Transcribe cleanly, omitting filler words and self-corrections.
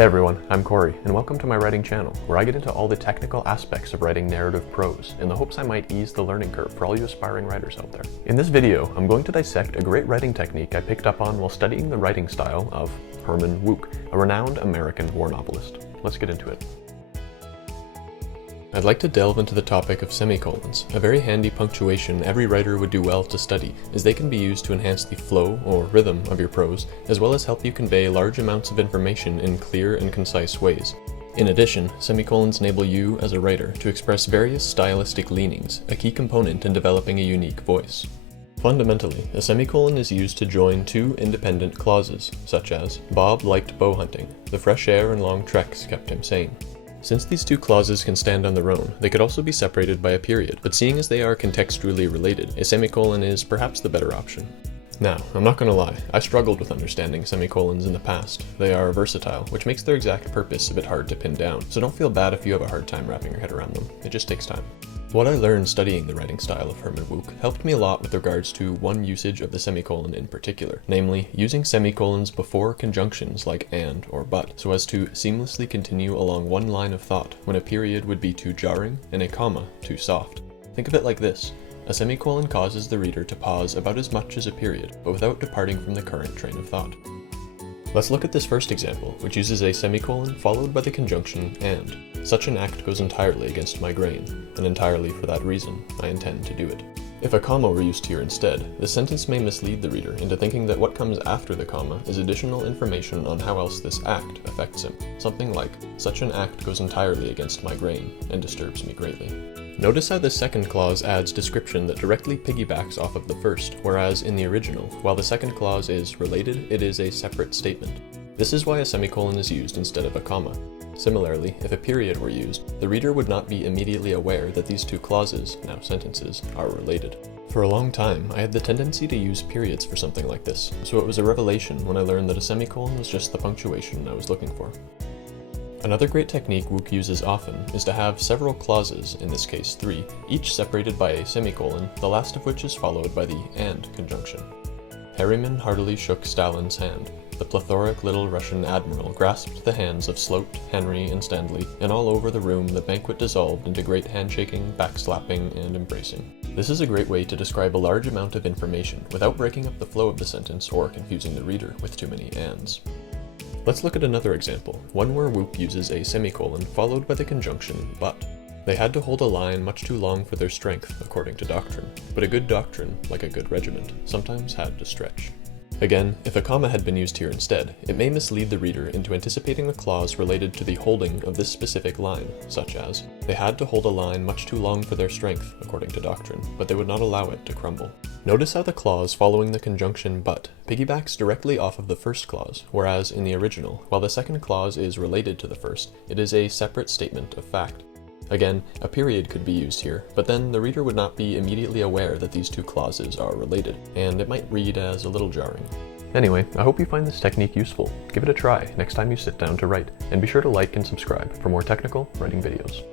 Hey everyone, I'm Corey, and welcome to my writing channel, where I get into all the technical aspects of writing narrative prose, in the hopes I might ease the learning curve for all you aspiring writers out there. In this video, I'm going to dissect a great writing technique I picked up on while studying the writing style of Herman Wouk, a renowned American war novelist. Let's get into it. I'd like to delve into the topic of semicolons, a very handy punctuation every writer would do well to study, as they can be used to enhance the flow or rhythm of your prose, as well as help you convey large amounts of information in clear and concise ways. In addition, semicolons enable you, as a writer, to express various stylistic leanings, a key component in developing a unique voice. Fundamentally, a semicolon is used to join two independent clauses, such as, Bob liked bow hunting, the fresh air and long treks kept him sane. Since these two clauses can stand on their own, they could also be separated by a period, but seeing as they are contextually related, a semicolon is perhaps the better option. Now, I'm not gonna lie, I struggled with understanding semicolons in the past. They are versatile, which makes their exact purpose a bit hard to pin down, so don't feel bad if you have a hard time wrapping your head around them. It just takes time. What I learned studying the writing style of Herman Wouk helped me a lot with regards to one usage of the semicolon in particular, namely, using semicolons before conjunctions like and or but, so as to seamlessly continue along one line of thought when a period would be too jarring and a comma too soft. Think of it like this. A semicolon causes the reader to pause about as much as a period, but without departing from the current train of thought. Let's look at this first example, which uses a semicolon followed by the conjunction and. Such an act goes entirely against my grain, and entirely for that reason, I intend to do it. If a comma were used here instead, the sentence may mislead the reader into thinking that what comes after the comma is additional information on how else this act affects him. Something like, such an act goes entirely against my grain, and disturbs me greatly. Notice how the second clause adds description that directly piggybacks off of the first, whereas in the original, while the second clause is related, it is a separate statement. This is why a semicolon is used instead of a comma. Similarly, if a period were used, the reader would not be immediately aware that these two clauses, now sentences, are related. For a long time, I had the tendency to use periods for something like this, so it was a revelation when I learned that a semicolon was just the punctuation I was looking for. Another great technique Wouk uses often is to have several clauses, in this case 3, each separated by a semicolon, the last of which is followed by the and conjunction. Harriman heartily shook Stalin's hand. The plethoric little Russian admiral grasped the hands of Sloat, Henry, and Stanley, and all over the room the banquet dissolved into great handshaking, backslapping, and embracing. This is a great way to describe a large amount of information without breaking up the flow of the sentence or confusing the reader with too many ands. Let's look at another example, one where Wouk uses a semicolon followed by the conjunction but. They had to hold a line much too long for their strength, according to doctrine, but a good doctrine, like a good regiment, sometimes had to stretch. Again, if a comma had been used here instead, it may mislead the reader into anticipating a clause related to the holding of this specific line, such as, they had to hold a line much too long for their strength, according to doctrine, but they would not allow it to crumble. Notice how the clause following the conjunction but piggybacks directly off of the first clause, whereas in the original, while the second clause is related to the first, it is a separate statement of fact. Again, a period could be used here, but then the reader would not be immediately aware that these two clauses are related, and it might read as a little jarring. Anyway, I hope you find this technique useful. Give it a try next time you sit down to write, and be sure to like and subscribe for more technical writing videos.